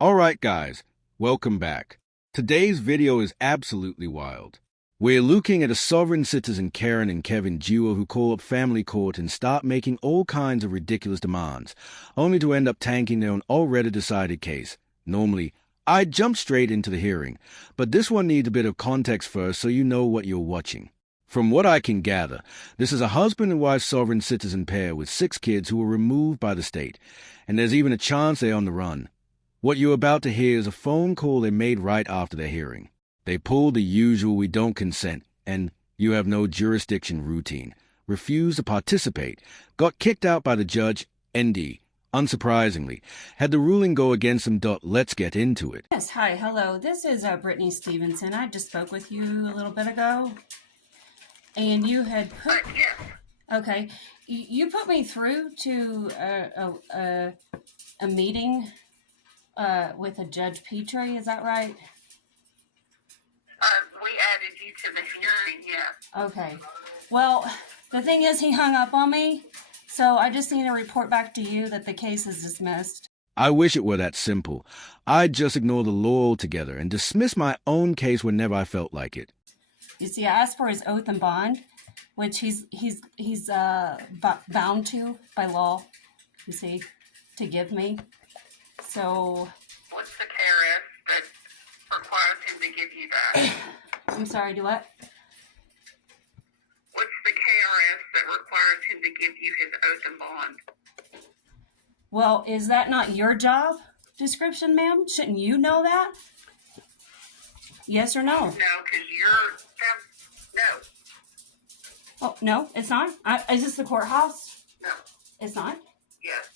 Alright guys, welcome back. Today's video is absolutely wild. We're looking at a sovereign citizen Karen and Kevin duo who call up family court and start making all kinds of ridiculous demands, only to end up tanking their own already decided case. Normally, I'd jump straight into the hearing, but this one needs a bit of context first so you know what you're watching. From what I can gather, this is a husband and wife sovereign citizen pair with 6 kids who were removed by the state, and there's even a chance they're on the run. What you're about to hear is a phone call they made right after their hearing. They pulled the usual "we don't consent" and "you have no jurisdiction" routine, refused to participate, got kicked out by the judge, ND. Unsurprisingly, had the ruling go against them. Let's get into it. Yes, hi, hello. This is Brittany Stevenson. I just spoke with you a little bit ago, and you had put... Okay, you put me through to a meeting with a Judge Petrie, is that right? We added you to the hearing, yes. Okay. Well, the thing is, he hung up on me, so I just need to report back to you that the case is dismissed. I wish it were that simple. I'd just ignore the law altogether and dismiss my own case whenever I felt like it. You see, I asked for his oath and bond, which he's bound to by law, you see, to give me. So... What's the KRS that requires him to give you that? I'm sorry, do what? What's the KRS that requires him to give you his oath and bond? Well, is that not your job description, ma'am? Shouldn't you know that? Yes or no? No, because you're... No. Oh, no, it's not? Is this the courthouse? No. It's not? Yes.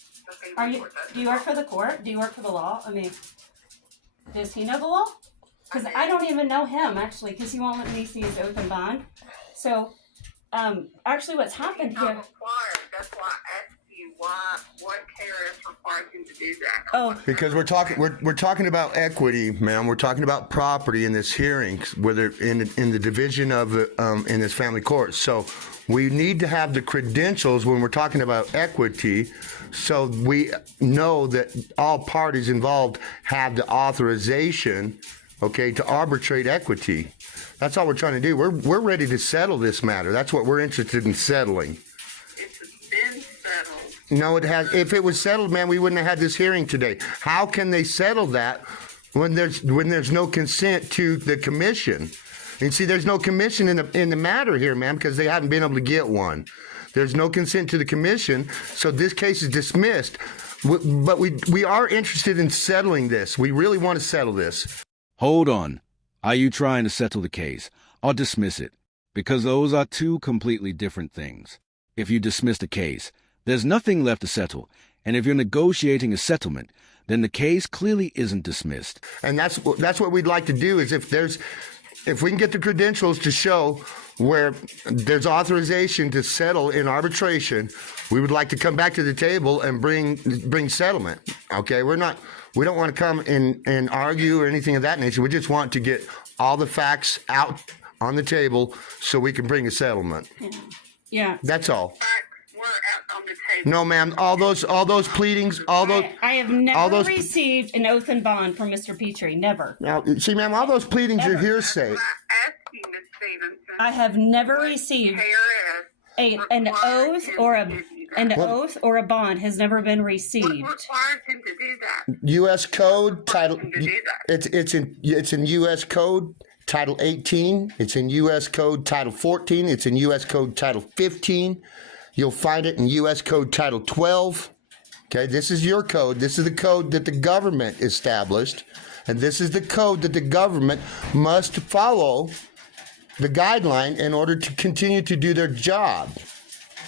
Are you? Do you work for the court? Do you work for the law? I mean, does he know the law? Because I don't even know him, actually, because he won't let me see his oath and bond. So, actually what's happened here... That's why I asked you what KRS requires him to do that. Oh. Because we're talking about equity, ma'am. We're talking about property in this hearing, whether in the division of in this family court. So we need to have the credentials when we're talking about equity, so we know that all parties involved have the authorization, okay, to arbitrate equity. That's all we're trying to do. We're ready to settle this matter. That's what we're interested in settling. It's been settled. No, it has. If it was settled, man, we wouldn't have had this hearing today. How can they settle that when there's no consent to the commission? And see, there's no commission in the matter here, ma'am, because they haven't been able to get one. There's no consent to the commission, so this case is dismissed. But we are interested in settling this. We really want to settle this. Hold on. Are you trying to settle the case or dismiss it? Because those are two completely different things. If you dismiss the case, there's nothing left to settle. And if you're negotiating a settlement, then the case clearly isn't dismissed. And that's what we'd like to do, is if we can get the credentials to show where there's authorization to settle in arbitration, we would like to come back to the table and bring settlement. Okay, we don't want to come and argue or anything of that nature. We just want to get all the facts out on the table so we can bring a settlement. Yeah. That's all. Facts were out on the table. No, ma'am. All those pleadings, I have never received an oath and bond from Mr. Petrie. Never. Now, see, ma'am, all those pleadings are hearsay. I asked you, Ms. Stevenson. I have never received an oath or a bond has never been received. What requires him to do that? U.S. Code Title. To do that. It's in U.S. Code Title 18. It's in U.S. Code Title 14. It's in U.S. Code Title 15. You'll find it in U.S. Code Title 12. Okay, this is your code. This is the code that the government established, and this is the code that the government must follow the guideline in order to continue to do their job.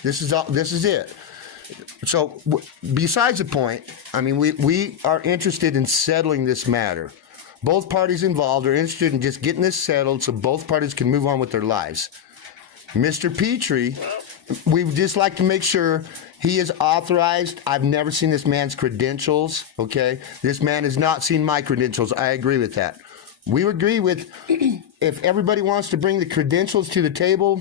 This is it. So besides the point, I mean, we are interested in settling this matter. Both parties involved are interested in just getting this settled so both parties can move on with their lives. Mr. Petrie, we'd just like to make sure he is authorized. I've never seen this man's credentials, okay? This man has not seen my credentials. I agree with that. We agree with if everybody wants to bring the credentials to the table,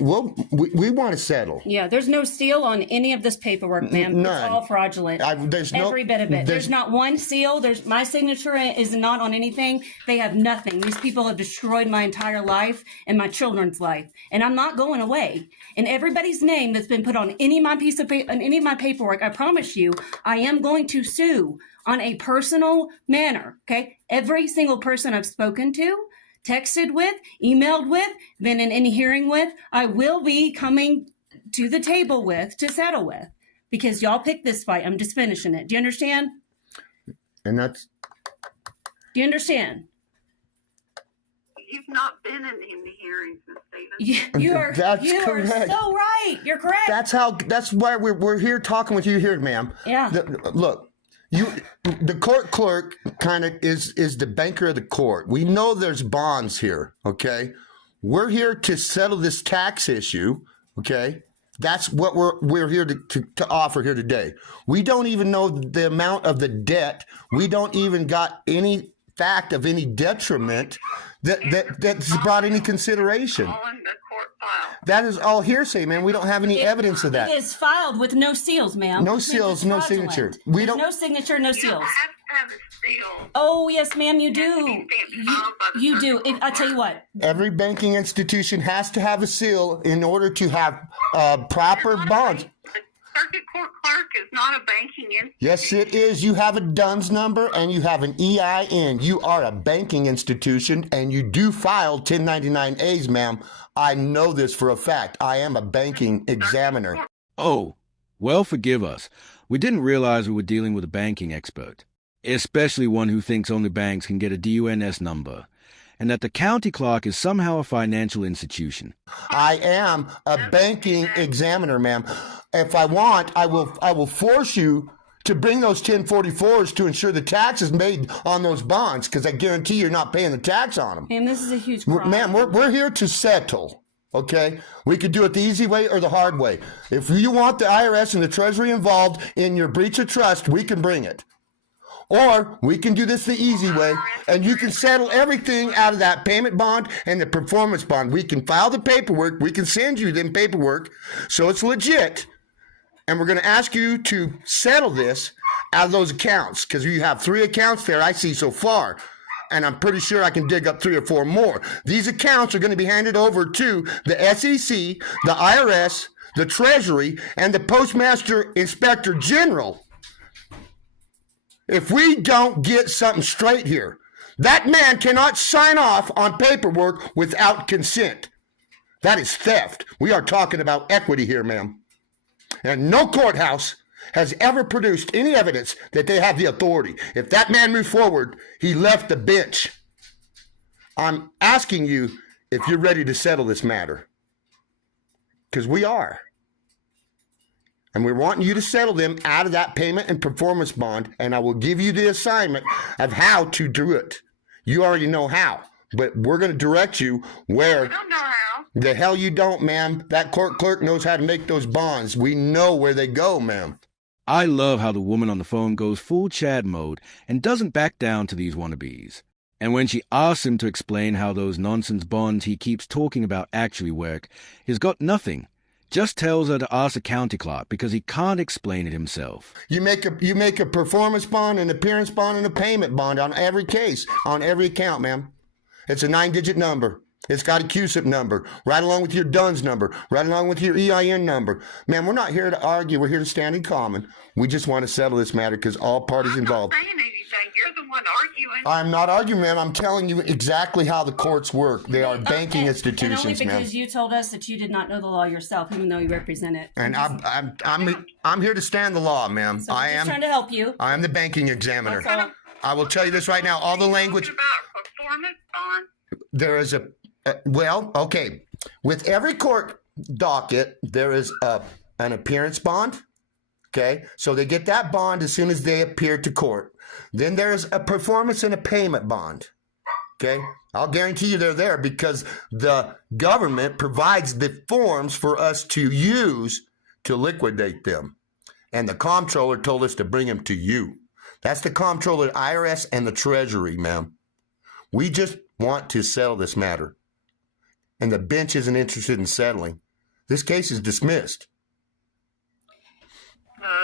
we want to settle. Yeah, there's no seal on any of this paperwork, ma'am. None. It's all fraudulent. There's Every bit of it. There's not one seal. My signature is not on anything. They have nothing. These people have destroyed my entire life and my children's life, and I'm not going away. And everybody's name that's been put on any of my on any of my paperwork, I promise you, I am going to sue on a personal manner. Okay, every single person I've spoken to, texted with, emailed with, been in any hearing with, I will be coming to the table with to settle with, because y'all picked this fight. I'm just finishing it. Do you understand? And that's. Do you understand? You've not been in any hearings, Ms. Stevens. You are. That's you correct. are so right. You're correct. That's why we're here talking with you here, ma'am. Yeah. Look. The court clerk kind of is the banker of the court. We know there's bonds here, okay? We're here to settle this tax issue, okay? That's what we're here to offer here today. We don't even know the amount of the debt. We don't even got any fact of any detriment that's brought any consideration. All in the court file. That is all hearsay, man. We don't have any evidence of that. It is filed with no seals, ma'am. No Which means seals, it's no fraudulent. signature. There's no signature, no You don't seals. have to have a seal. Oh, yes, ma'am, you It has to do. be stamped filed by the You do. circuit court I tell you clerk. what. Every banking institution has to have a seal in order to have proper You're not a bonds. bank- The circuit court clerk is not a banking institution. Yes, it is. You have a DUNS number and you have an EIN. You are a banking institution and you do file 1099As, ma'am. I know this for a fact. I am a banking examiner. Oh, well, forgive us. We didn't realize we were dealing with a banking expert, especially one who thinks only banks can get a DUNS number, and that the county clerk is somehow a financial institution. I am a banking examiner, ma'am. If I want, I will force you to bring those 1044s to ensure the tax is made on those bonds, because I guarantee you're not paying the tax on them. Ma'am, this is a huge problem. Ma'am, we're here to settle, okay? We could do it the easy way or the hard way. If you want the IRS and the Treasury involved in your breach of trust, we can bring it. Or we can do this the easy way, and you can settle everything out of that payment bond and the performance bond. We can file the paperwork. We can send you them paperwork so it's legit. And we're going to ask you to settle this out of those accounts, because you have 3 accounts there I see so far. And I'm pretty sure I can dig up 3 or 4 more. These accounts are going to be handed over to the SEC, the IRS, the Treasury, and the Postmaster Inspector General. If we don't get something straight here, that man cannot sign off on paperwork without consent. That is theft. We are talking about equity here, ma'am. And no courthouse has ever produced any evidence that they have the authority. If that man moved forward, he left the bench. I'm asking you if you're ready to settle this matter. Because we are. And we're wanting you to settle them out of that payment and performance bond, and I will give you the assignment of how to do it. You already know how, but we're going to direct you where. I don't know how. The hell you don't, ma'am. That court clerk knows how to make those bonds. We know where they go, ma'am. I love how the woman on the phone goes full Chad mode and doesn't back down to these wannabes. And when she asks him to explain how those nonsense bonds he keeps talking about actually work, he's got nothing. Just tells her to ask a county clerk because he can't explain it himself. You make a performance bond, an appearance bond, and a payment bond on every case, on every account, ma'am. It's a 9-digit number. It's got a QSIP number, right along with your DUNS number, right along with your EIN number. Ma'am, we're not here to argue. We're here to stand in common. We just want to settle this matter because all parties involved. I'm not saying anything. You're the one arguing. I'm not arguing, ma'am. I'm telling you exactly how the courts work. They are banking And institutions, only ma'am. because you told us that you did not know the law yourself, even though you represent it. And I'm here to stand the law, ma'am. So I I'm just trying am. to help you. I am the banking examiner. That's all. I will tell you this right now. All the language. Talking about performance bond. There is a well, okay. With every court docket, there is an appearance bond. Okay, so they get that bond as soon as they appear to court. Then there's a performance and a payment bond. Okay, I'll guarantee you they're there because the government provides the forms for us to use to liquidate them. And the comptroller told us to bring them to you. That's the comptroller, IRS, and the Treasury, ma'am. We just want to settle this matter. And the bench isn't interested in settling. This case is dismissed.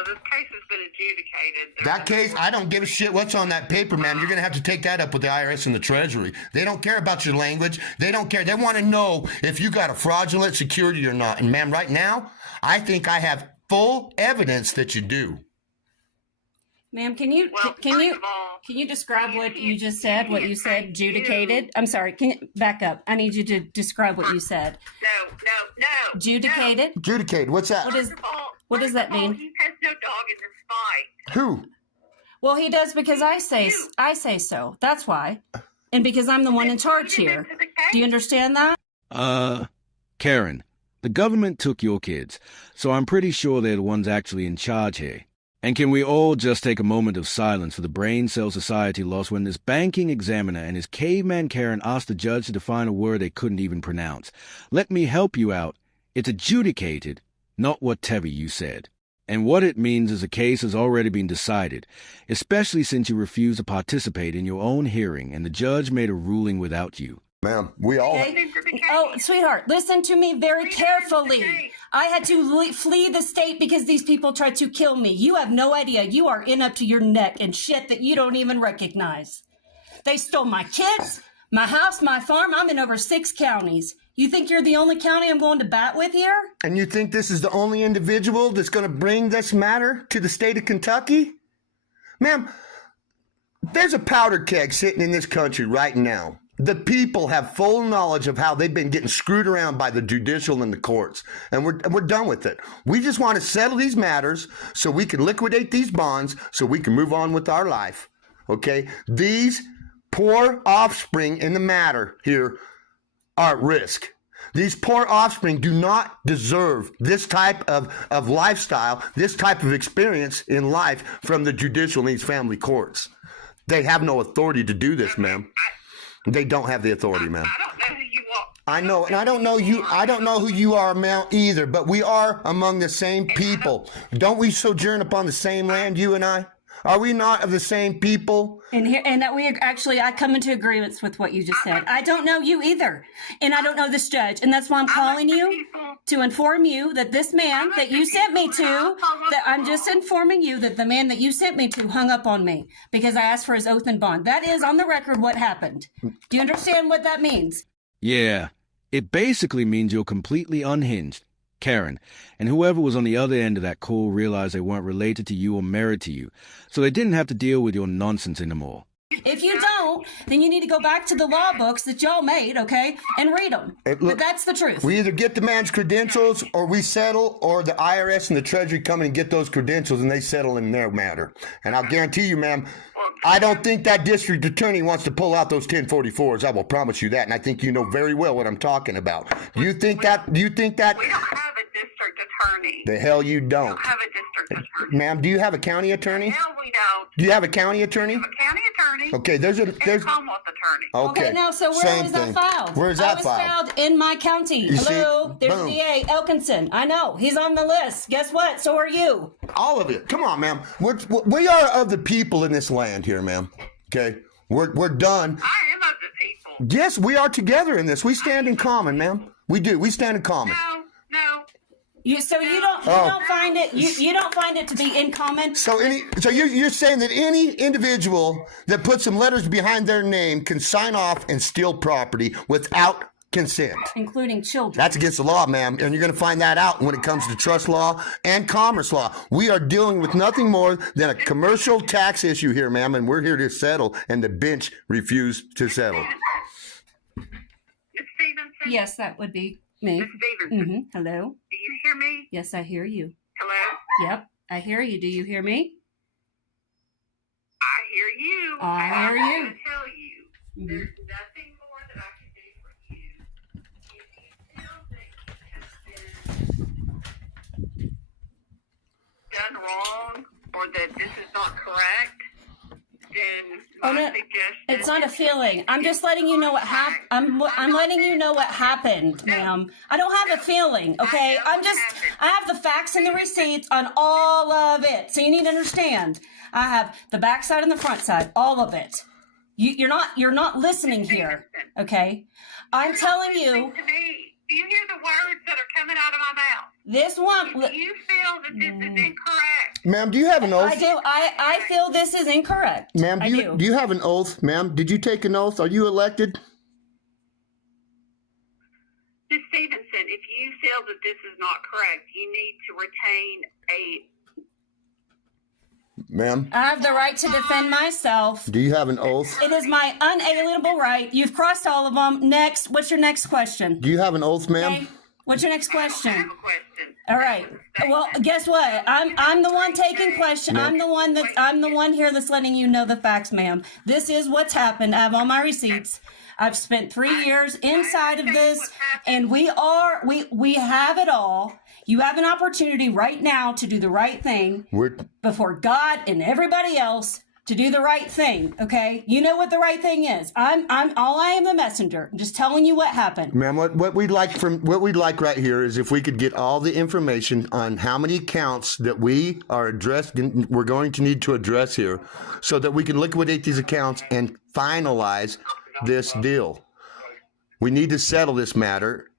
This case has been adjudicated. That case, I don't give a shit what's on that paper, ma'am. You're going to have to take that up with the IRS and the Treasury. They don't care about your language. They don't care. They want to know if you got a fraudulent security or not. And ma'am, right now, I think I have full evidence that you do. Ma'am, can you Well, can you first of all, can you describe what you just said? What you said, adjudicated? I'm sorry. Can you back up? I need you to describe what you said. No. Adjudicated. Adjudicated. What's that? What is? First of all, What does that first of all, mean? He has no dog in this fight. Who? Well, he does because I say so. That's why, and because I'm the one in charge here. Do you understand that? Karen, the government took your kids, so I'm pretty sure they're the ones actually in charge here. And can we all just take a moment of silence for the brain cell society lost when this banking examiner and his caveman Karen asked the judge to define a word they couldn't even pronounce? Let me help you out. It's adjudicated, not whatever you said. And what it means is a case has already been decided, especially since you refused to participate in your own hearing and the judge made a ruling without you. Ma'am, we all... Okay. Oh, sweetheart, listen to me very carefully. I had to flee the state because these people tried to kill me. You have no idea. You are in up to your neck in shit that you don't even recognize. They stole my kids, my house, my farm. I'm in over 6 counties. You think you're the only county I'm going to bat with here? And you think this is the only individual that's going to bring this matter to the state of Kentucky? Ma'am, there's a powder keg sitting in this country right now. The people have full knowledge of how they've been getting screwed around by the judicial and the courts. And we're done with it. We just want to settle these matters so we can liquidate these bonds so we can move on with our life. Okay? These poor offspring in the matter here are at risk. These poor offspring do not deserve this type of lifestyle, this type of experience in life from the judicial and these family courts. They have no authority to do this, ma'am. They don't have the authority, ma'am. I don't know who you are. I know, and I don't know you. I don't know who you are, ma'am, either. But we are among the same people. Don't we sojourn upon the same land, you and I? Are we not of the same people? And that we actually, I come into agreement with what you just said. I don't know you either, and I don't know this judge, and that's why I'm calling you to inform you that this man that you sent me to, that I'm just informing you that the man that you sent me to hung up on me because I asked for his oath and bond. That is on the record what happened. Do you understand what that means? Yeah, it basically means you're completely unhinged, Karen, and whoever was on the other end of that call realized they weren't related to you or married to you, so they didn't have to deal with your nonsense anymore. If you don't, then you need to go back to the law books that y'all made, okay, and read them. Look, but that's the truth. We either get the man's credentials or we settle, or the IRS and the Treasury come in and get those credentials and they settle in their matter. And I'll guarantee you, ma'am, I don't think that district attorney wants to pull out those 1044s. I will promise you that. And I think you know very well what I'm talking about. You think that? We don't have a district attorney. The hell you We don't. don't have a district attorney. Ma'am, do you have a county attorney? Hell, we don't. Do you have a county attorney? We have a county attorney. Okay, there's and a Commonwealth attorney. okay. Okay, now, so where Same was that thing. filed? Where's that It was filed in my county. You Hello, see? there's Boom. DA Elkinson. I know, he's on the list. Guess what? So are you. All of it. Come on, ma'am. We are of the people in this land here, ma'am. Okay? We're done. I am of the people. Yes, we are together in this. We stand in common, ma'am. We do. We stand in common. No. You don't find it you don't find it to be in common. So you're saying that any individual that puts some letters behind their name can sign off and steal property without consent. Including children. That's against the law, ma'am, and you're going to find that out when it comes to trust law and commerce law. We are dealing with nothing more than a commercial tax issue here, ma'am, and we're here to settle, and the bench refused to settle. Ms. Stevenson? Yes, that would be me. Ms. Stevenson, Hello? do you hear me? Yes, I hear you. Hello? Yep, I hear you. Do you hear me? I hear you. I And hear I'm you. going to tell you, there's nothing more that I can do for you. If you feel that you have been done wrong or that this is not correct, then Oh, my no, suggestion it's not a is feeling. I'm just letting you know what happened. I'm letting you know what happened, ma'am. I don't have a feeling, okay? I have the facts and the receipts on all of it. So you need to understand. I have the back side and the front side, all of it. You're not listening here. Okay, I'm telling you. To me. Do you hear the words that are coming out of my mouth? This one. Do you feel that this is incorrect? Ma'am, do you have an oath? I do. I feel this is incorrect. Ma'am, I do. do you have an oath? Ma'am, did you take an oath? Are you elected? Ms. Stevenson, if you feel that this is not correct, you need to retain a... Ma'am, I have the right to defend myself. do you have an oath? It is my unalienable right. You've crossed all of them. Next, what's your next question? Do you have an oath, ma'am? Okay. What's your next I have question? a question. All right. Well, guess what? I'm the one taking question. I'm the one here that's letting you know the facts, ma'am. This is what's happened. I have all my receipts. I've spent 3 years inside of this, and we have it all. You have an opportunity right now to do the right thing before God and everybody else, to do the right thing. Okay, you know what the right thing is. I am the messenger. I'm just telling you what happened. Ma'am, what we'd like right here is if we could get all the information on how many accounts that we're going to need to address here, so that we can liquidate these accounts and finalize this deal. We need to settle this matter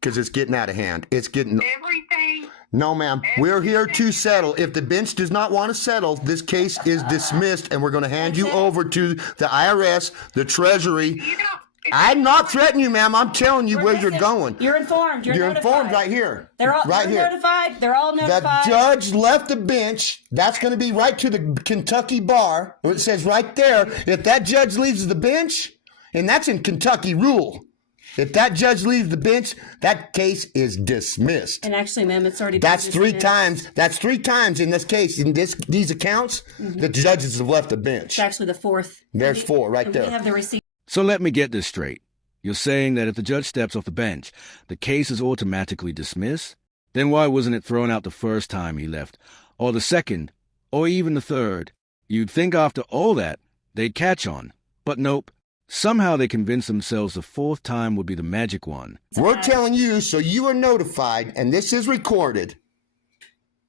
because it's getting out of hand. It's getting... Everything... No, ma'am. We're here to settle. If the bench does not want to settle, this case is dismissed, and we're going to hand you over to the IRS, the Treasury. You don't... I'm not threatening you, ma'am. I'm telling you where you're Listen, going. You're informed. You're notified. Informed right here. They're all right here. notified. They're all The notified. judge left the bench. That's going to be right to the Kentucky bar. It says right there, if that judge leaves the bench, and that's in Kentucky rule. If that judge leaves the bench, that case is dismissed. And actually, ma'am, it's already That's been three dismissed. times. That's 3 times in this case. In these accounts, the judges have left the bench. It's actually the fourth. There's 4 right We there. have the receipt. So let me get this straight. You're saying that if the judge steps off the bench, the case is automatically dismissed? Then why wasn't it thrown out the first time he left, or the second, or even the third? You'd think after all that, they'd catch on. But nope. Somehow they convinced themselves the 4th time would be the magic one. We're telling you, so you are notified, and this is recorded,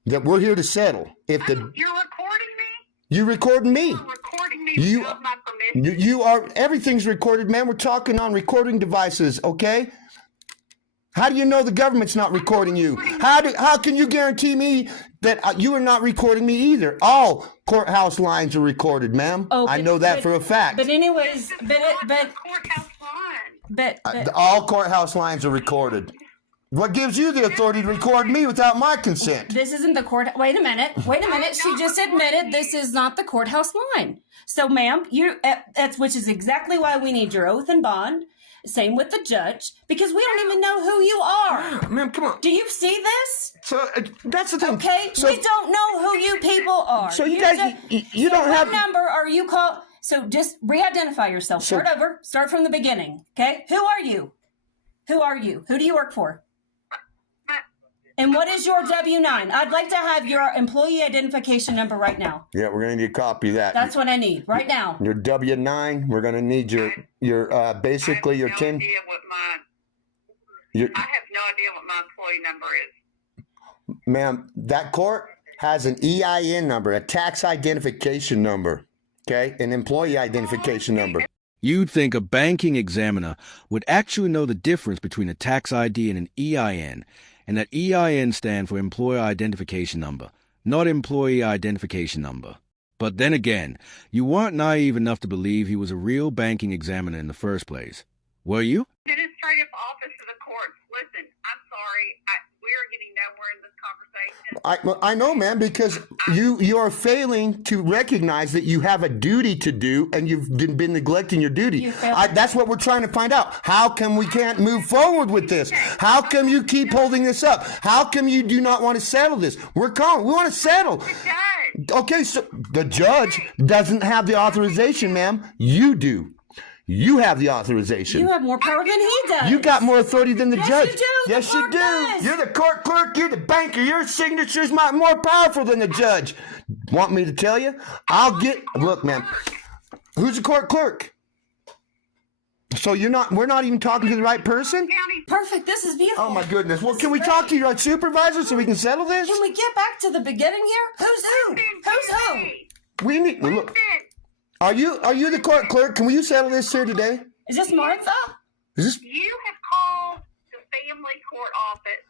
that we're here to settle. If the You're recording me? you recording me, You're recording me You- without my permission? you are everything's recorded, man. We're talking on recording devices, okay? How do you know the government's not recording you? How can you guarantee me that you are not recording me either? All courthouse lines are recorded, ma'am. Oh, I but- know that but- for a fact. But anyways, This is but not the courthouse line. All courthouse lines are recorded. What gives you the authority to record me without my consent? this isn't the court. Wait a minute. She just admitted this is not the courthouse line. So, ma'am, that's which is exactly why we need your oath and bond. Same with the judge, because we don't even know who you are. Ma'am, come on. Do you see this? So that's the thing. Okay, So, we don't know who you people are. So you guys, you don't what have. number are you call? So just re-identify yourself. Start over. Start from the beginning. Okay. Who are you? Who are you? Who do you work for? And what is your W-9? I'd like to have your employee identification number right now. Yeah, we're gonna need a copy of that. That's what I need right now. Your W-9. We're gonna need your basically your 10. I Your, have no idea what my employee number is. ma'am, that court has an EIN number, a tax identification number, okay, an employee identification number. You'd think a banking examiner would actually know the difference between a tax ID and an EIN, and that EIN stand for Employer Identification Number, not Employee Identification Number. But then again, you weren't naive enough to believe he was a real banking examiner in the first place, were you? Administrative Office of the Courts. Listen, I'm sorry. We're getting nowhere in this conversation. I know, man, because you are failing to recognize that you have a duty to do, and you've been neglecting your duty. That's what we're trying to find out. How come we can't move forward with this? How come you keep holding this up? How come you do not want to settle this? We want to settle. Judge, Okay, so the judge doesn't have the authorization, ma'am. You do. You have the authorization. You have more power than he does. You got more authority than the Yes, judge. you do. The Yes, you court do. does. You're the court clerk. You're the banker. Your signature's more powerful than the judge. Want me to tell you? Look, man. Who's the court clerk? So we're not even talking to the right person? County, Perfect. This is beautiful. Oh my goodness. Well, can we talk to your supervisor so we can settle this? Can we get back to the beginning here? Who's who? Who's who? We need, look, listen, Are you the court clerk? Can you settle this here today? Is this Martha? Is this? You have called the family court office.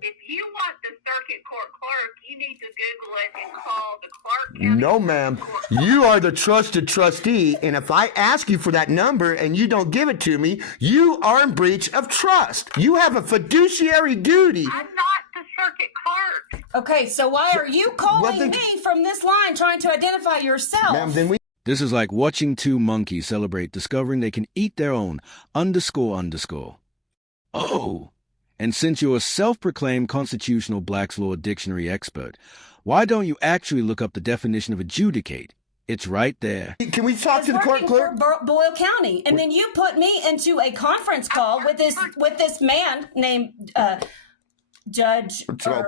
If you want the circuit court clerk, you need to Google it and call the Clark County. No, ma'am. Court. You are the trusted trustee, and if I ask you for that number and you don't give it to me, you are in breach of trust. You have a fiduciary duty. I'm not the circuit clerk. Okay, so why are you calling me from this line trying to identify yourself? Ma'am, then we. This is like watching two monkeys celebrate discovering they can eat their own __. Oh, and since you're a self-proclaimed constitutional Black's Law Dictionary expert, why don't you actually look up the definition of adjudicate? It's right there. Can we talk to the court clerk? For Boyle County, and then you put me into a conference call with this man named Judge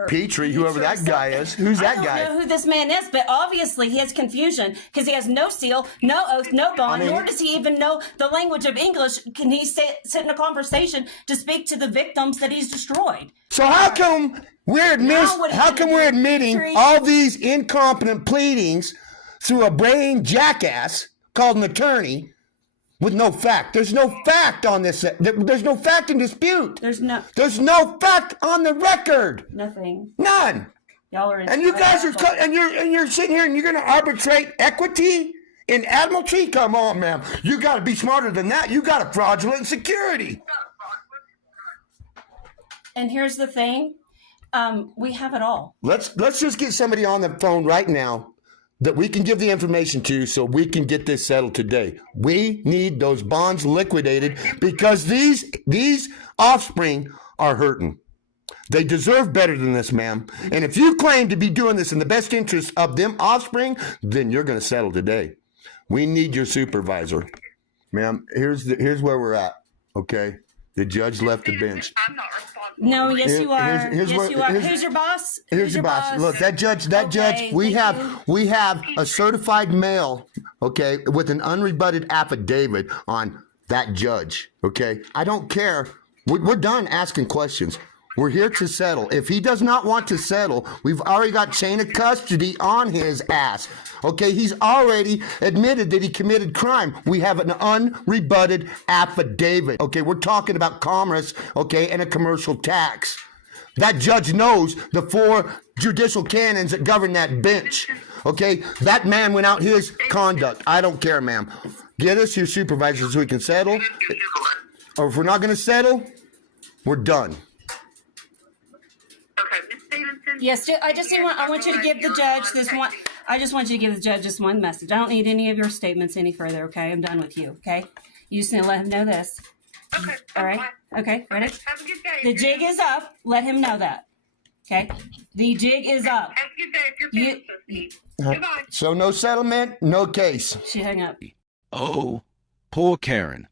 Petrie, whoever that guy is. Who's that guy? I don't know who this man is, but obviously he has confusion because he has no seal, no oath, no bond, nor does he even know the language of English. Can he sit in a conversation to speak to the victims that he's destroyed? So how come we're admitting all these incompetent pleadings through a brain jackass called an attorney with no fact? There's no fact on this. There's no fact in dispute. There's no fact on the record. Nothing. None. Y'all are in. And you guys are you're sitting here and you're going to arbitrate equity in admiralty? Come on, ma'am. You got to be smarter than that. You got a fraudulent security. And here's the thing, we have it all. Let's just get somebody on the phone right now that we can give the information to so we can get this settled today. We need those bonds liquidated because these offspring are hurting. They deserve better than this, ma'am. And if you claim to be doing this in the best interest of them offspring, then you're going to settle today. We need your supervisor. Ma'am, here's where we're at, okay? The judge left the bench. I'm not responsible. No, yes you are. Here's Yes you are. Who's your boss? Here's your boss. Look, that judge, we have a certified mail, okay, with an unrebutted affidavit on that judge, okay? I don't care. We're done asking questions. We're here to settle. If he does not want to settle, we've already got chain of custody on his ass. Okay, he's already admitted that he committed crime. We have an unrebutted affidavit. Okay, we're talking about commerce, okay, and a commercial tax. That judge knows the 4 judicial canons that govern that bench. Okay, that man went out his conduct. I don't care, ma'am. Get us your supervisor so we can settle. Or if we're not going to settle, we're done. Okay, Ms. Stevenson. Yes, I want you to give the judge this one. I just want you to give the judge this one message. I don't need any of your statements any further, okay? I'm done with you, okay? You just need to let him know this. Okay. All right? Okay, ready? Have a good day. The jig is up. Let him know that. Okay? The jig is up. Have a good day if you're finished with me. Goodbye. So no settlement, no case. She hung up. Oh, poor Karen.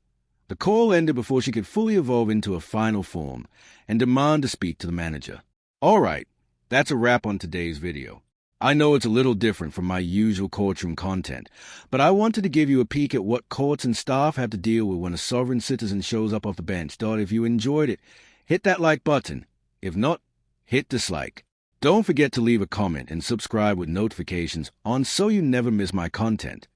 The call ended before she could fully evolve into a final form and demand to speak to the manager. All right, that's a wrap on today's video. I know it's a little different from my usual courtroom content, but I wanted to give you a peek at what courts and staff have to deal with when a sovereign citizen shows up off the bench. If you enjoyed it, hit that like button. If not, hit dislike. Don't forget to leave a comment and subscribe with notifications on so you never miss my content.